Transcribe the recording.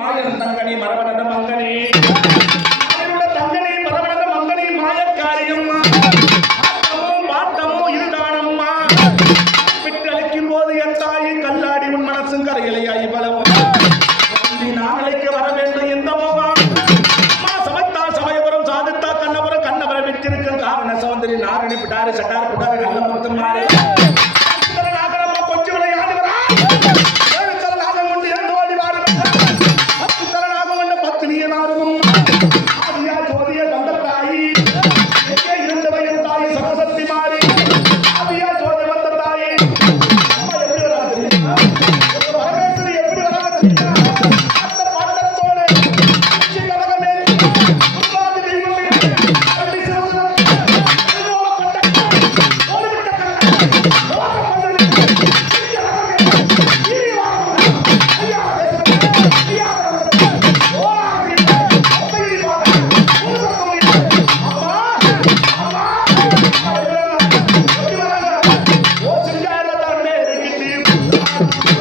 மாயன் தங்கனி மரவனத மங்கனி தங்கனி மரவனத மங்கனி மாயக்காரியம்மா பாட்டமோ இதுதானம்மா விட்டளிக்கும் போது என் தாயை கல்லாடி உன் மனசும் கரையிலையாய் பலவும் நாளைக்கு வர வேண்டும் எந்த மோகம் சமத்தா சமயபுரம் சாதித்தா கண்ணபுரம் கண்ணபுரம் விட்டிருக்க காரண சௌந்தரி நாரணி பிடாரு சட்டார் பிடாரு நல்ல மொத்தம் மாறி கொஞ்சம் விளையாடு வரா Thank you.